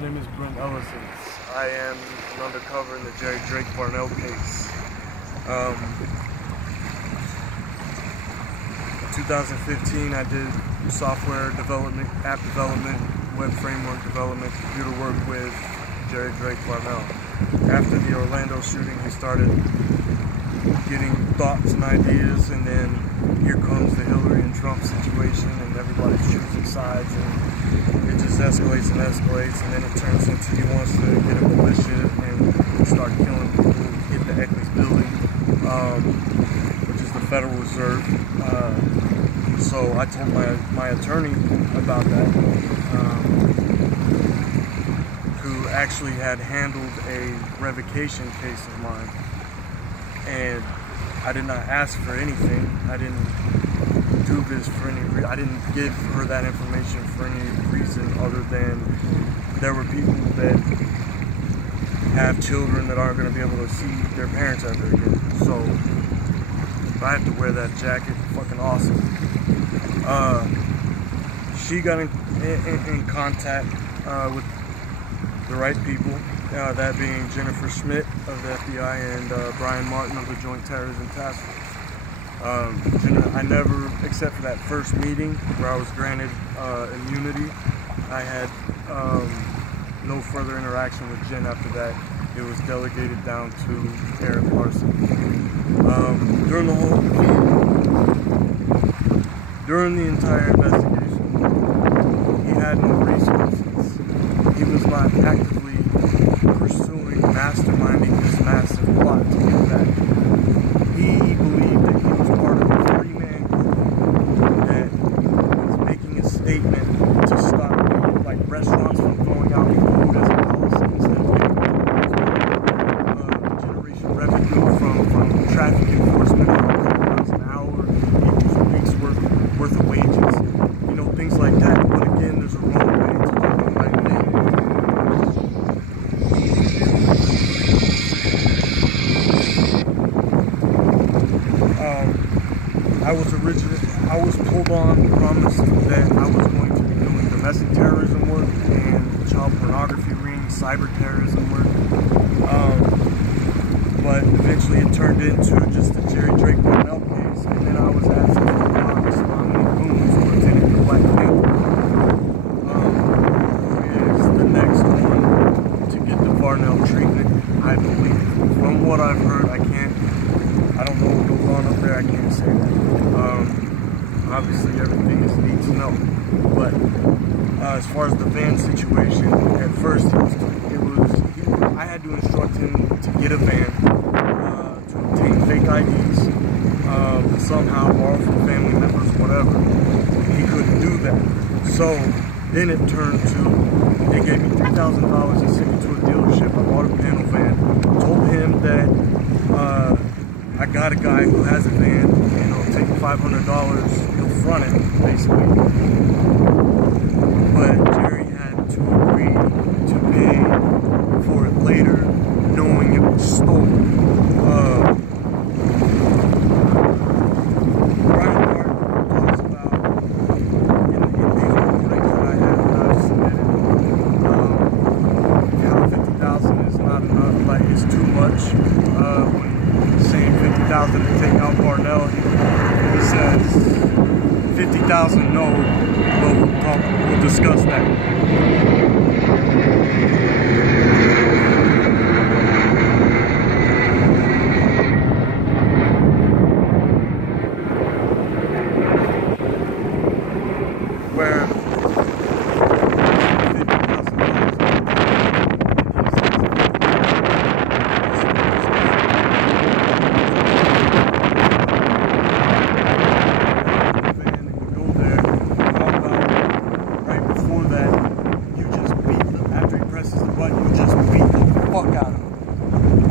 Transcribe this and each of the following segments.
My name is Brent Ellison. I am an undercover in the Jerry Drake Barnell case. In 2015, I did software development, app development, web framework development, computer work with Jerry Drake Barnell. After the Orlando shooting, we started getting thoughts and ideas, and then here comes the Hillary and Trump situation, and everybody's choosing sides, and it just escalates and escalates, and then it turns into he wants to get a militia and start killing people, hit the Eccles building, which is the Federal Reserve. So I told my attorney about that, who actually had handled a revocation case of mine. And I did not ask for anything. I didn't do this for any reason. I didn't give her that information for any reason other than there were people that have children that aren't going to be able to see their parents ever again. So if I have to wear that jacket, fucking awesome. She got in contact with the right people. That being Jennifer Schmidt of the FBI and Brian Martin of the Joint Terrorism Task Force. I never, except for that first meeting where I was granted immunity, I had no further interaction with Jen after that. It was delegated down to Eric Larson. During the entire investigation, he had no resources. He was not actively pursuing, masterminding this massive plot to get back. He believed that he was part of a three-man group that was making a statement to stop like restaurants from going out with food as a policy instead of generation revenue from traffic enforcement at $100 an hour, equals a week's worth of wages, you know, things like that. But again, there's a wrong way to do the right thing. I was told on, promised that I was going to be doing domestic terrorism work and child pornography rings, cyber terrorism work. But eventually it turned into just the Jerry Drake Barnell case, and then I was asked to be so I'm in rooms with Lieutenant the Black Panther, who is the next one to get the Barnell treatment, I believe. From what I've heard, I don't know what goes on up there, I can't say that. Obviously everything is neat to know. But as far as the van situation, at first I had to instruct him to get a van, to obtain fake IDs, somehow borrow from family members, whatever. And he couldn't do that. So then it turned to, they gave me $3,000 and sent me to a dealership. I bought a panel van, told him that I got a guy who has a van, and he'll take $500, he'll front it, basically. But Jerry had to agree to pay for it later, knowing it was stolen. Brian Martin talks about, in these recordings that I have not submitted, how 50,000 is not enough, like it's too much. When saying 50,000 to take out Barnell, he says 50,000 no, but we'll discuss that. Where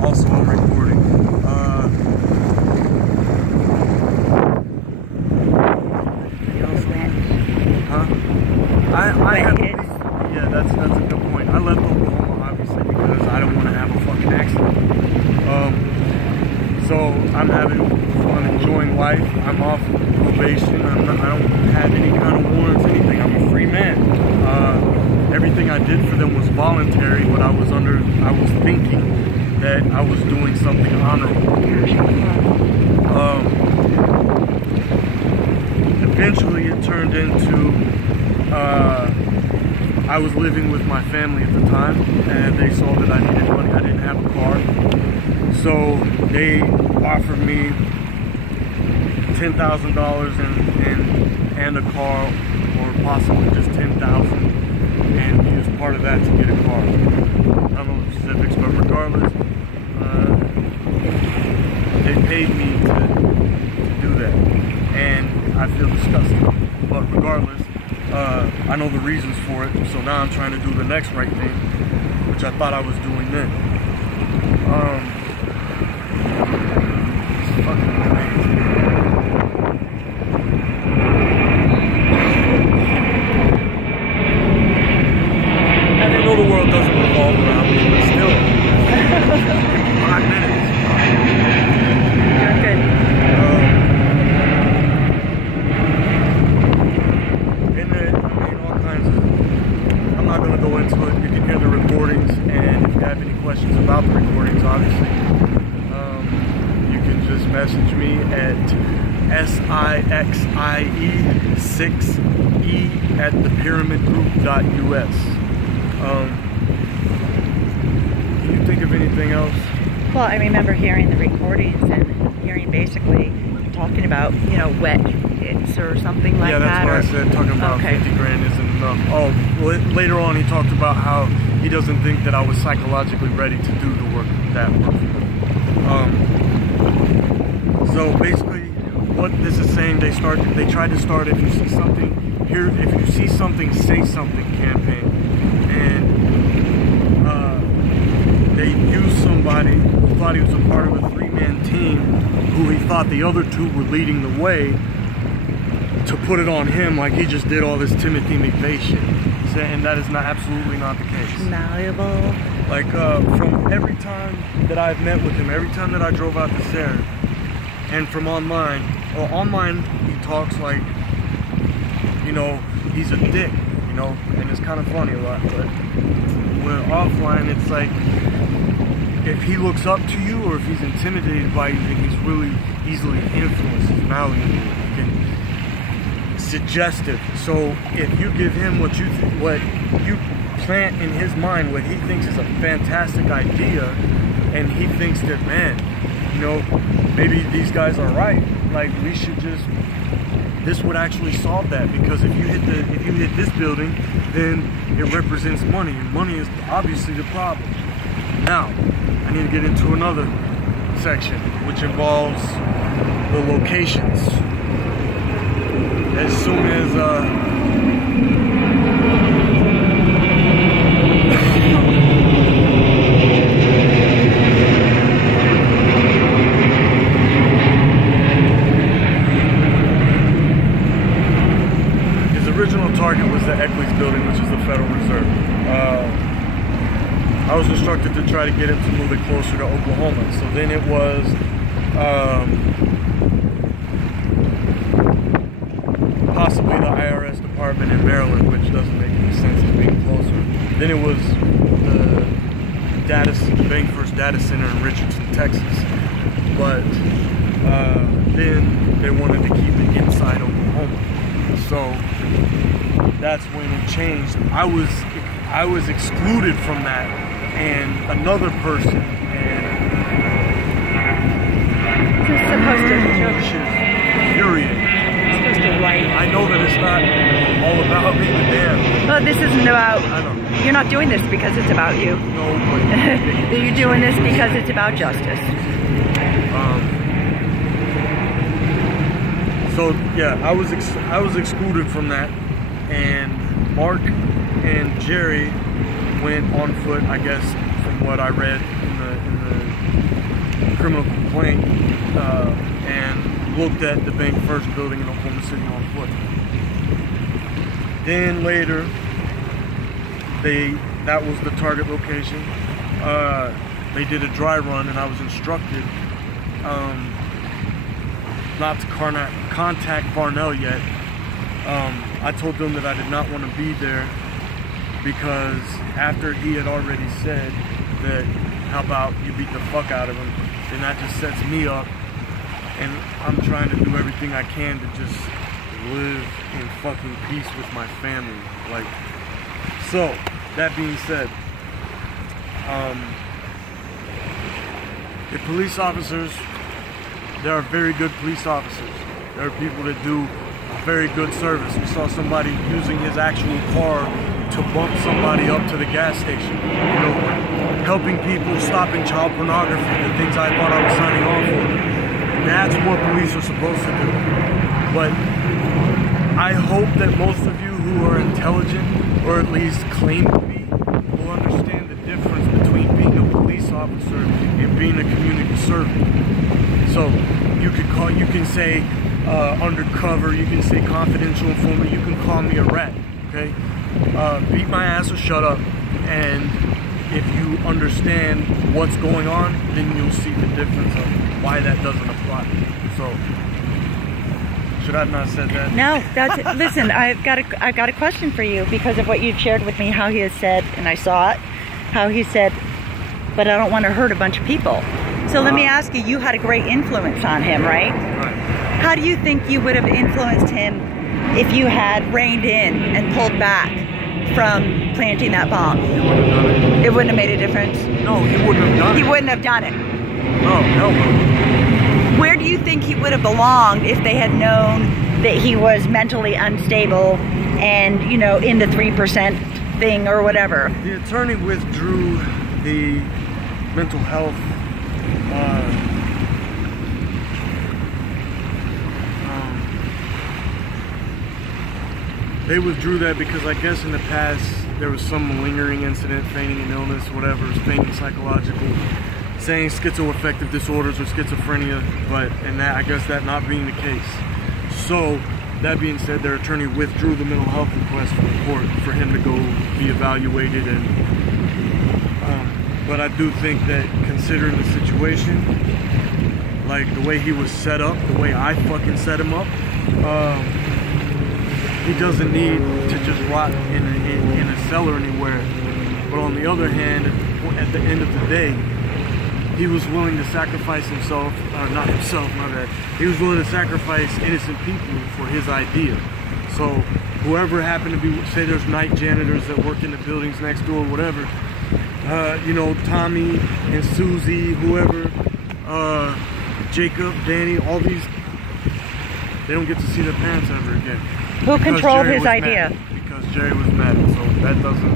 also I'm recording. Yeah, that's a good point. I left Oklahoma obviously because I don't want to have a fucking accident. So I'm having fun, enjoying life. I'm off probation. I don't have any kind of warrants, anything. I'm a free man. Everything everything I did for them was voluntary, but I was thinking that I was doing something honorable. Eventually it turned into, I was living with my family at the time, and they saw that I needed money. I didn't have a car. So they offered me $10,000 and a car, or possibly just $10,000, and use part of that to get a car. I don't know the specifics, but regardless, they paid me to do that, and I feel disgusted. But regardless, I know the reasons for it, so now I'm trying to do the next right thing, which I thought I was doing then. It's fucking amazing. And I know the world doesn't revolve around me, but still, 5 minutes. You're good. I'm not going to go into it. You can hear the recordings, and if you have any questions about the recordings, obviously, you can just message me at sixe6e@thepyramidgroup.us. Can you think of anything else? Well, I remember hearing the recordings and hearing basically talking about, you know, wet hits or something like that. Yeah, that's what I said, talking about 50 grand isn't enough. Oh, well, later on he talked about how he doesn't think that I was psychologically ready to do the work, that work. So basically what this is saying, they tried to start if you see something, say something campaign. And they used somebody who thought he was a part of a 3-man team, who he thought the other 2 were leading the way, to put it on him like he just did all this Timothy McVeigh shit. And that is absolutely not the case. Malleable. Like, from every time that I've met with him, every time that I drove out to Sarah, and from online, well, online he talks like, you know, he's a dick, you know, and it's kind of funny a lot, but when offline, it's like, if he looks up to you or if he's intimidated by you, then he's really easily influenced, he's malleable, suggestive. So if you give him what you plant in his mind, what he thinks is a fantastic idea, and he thinks that, man, you know, maybe these guys are right, like we should just, this would actually solve that, because if you hit this building, then it represents money, and money is obviously the problem. Now I need to get into another section, which involves the locations. As soon as his original target was the Eccles building, which is the Federal Reserve. I was instructed to try to get him to move it closer to Oklahoma. So then it was possibly the IRS department in Maryland, which doesn't make any sense as being closer. Then it was the Bank First Data Center in Richardson, Texas. But then they wanted to keep it inside Oklahoma. So that's when it changed. I was excluded from that, and another person, and Who's supposed to infuriating. I know that it's not all about me, but damn. Well, this isn't about, I don't know. You're not doing this because it's about you. No, but You're doing this because it's about justice. So yeah, I was excluded from that, and Mark and Jerry went on foot, I guess, from what I read in the criminal complaint, and looked at the Bank First building in Oklahoma City on foot. Then later, that was the target location. They did a dry run, and I was instructed not to contact Barnell yet. I told them that I did not want to be there because after he had already said that, how about you beat the fuck out of him, then that just sets me up, and I'm trying to do everything I can to just live in fucking peace with my family. Like, so that being said, the police officers, there are very good police officers. There are people that do very good service. We saw somebody using his actual car to bump somebody up to the gas station. You know, helping people, stopping child pornography, the things I thought I was signing on for. That's what police are supposed to do. But I hope that most of you who are intelligent, or at least claim to be, will understand the difference between being a police officer and being a community servant. So you can say undercover, you can say confidential informant, you can call me a rat, okay? Beat my ass or shut up, and if you understand what's going on, then you'll see the difference of why that doesn't apply. So, should I have not said that? No, that's, listen, I've got a question for you because of what you've shared with me, how he has said, and I saw it, how he said, but I don't want to hurt a bunch of people. So let me ask you, you had a great influence on him, right? Right. How do you think you would have influenced him if you had reined in and pulled back from planting that bomb? He wouldn't have done it. It wouldn't have made a difference? No, he wouldn't have done it. He wouldn't have done it? No, hell no. Where do you think he would have belonged if they had known that he was mentally unstable and, you know, in the 3% thing or whatever? The attorney withdrew the mental health they withdrew that because I guess in the past there was some lingering incident, feigning an illness, whatever, feigning psychological, saying schizoaffective disorders or schizophrenia, but and that I guess that not being the case. So that being said, their attorney withdrew the mental health request from the court for him to go be evaluated, and but I do think that considering the situation, like the way he was set up, the way I fucking set him up, he doesn't need to just rot in a cellar anywhere. But on the other hand, at the end of the day, he was willing to sacrifice himself, not himself, my bad. He was willing to sacrifice innocent people for his idea. So whoever happened to be, say there's night janitors that work in the buildings next door, whatever, you know, Tommy and Susie, whoever, Jacob, Danny, all these, they don't get to see their parents ever again. Who controlled his idea? Because Jerry was mad, so that doesn't...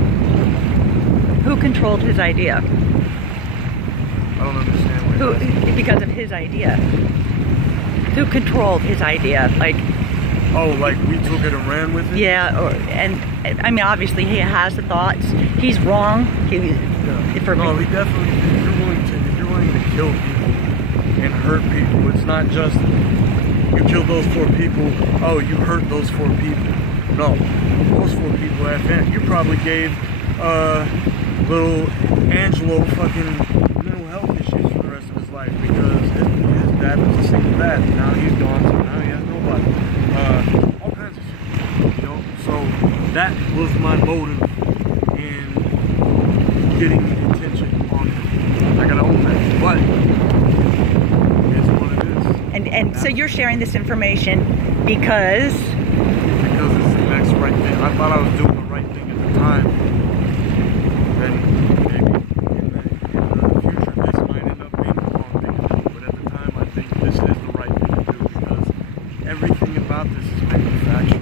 Who controlled his idea? I don't understand what Who, because of his idea. Who controlled his idea? Like... Oh, like we took it and ran with it? Yeah, and I mean, obviously he has the thoughts. He's wrong. No, he definitely, if you're willing to kill people and hurt people, it's not just you killed those 4 people, oh, you hurt those 4 people. No, those 4 people had family. You probably gave little Angelo fucking mental health issues for the rest of his life because his dad was a single dad. Now he's gone, so now he has nobody. All kinds of shit, you know. So that was my motive in getting attention on him. I gotta own that, but it's what it is. And so you're sharing this information because it's the next right thing. I thought I was doing the right thing at the time. Then maybe in the future this might end up being the wrong thing to do. But at the time I think this is the right thing to do because everything about this is manufactured.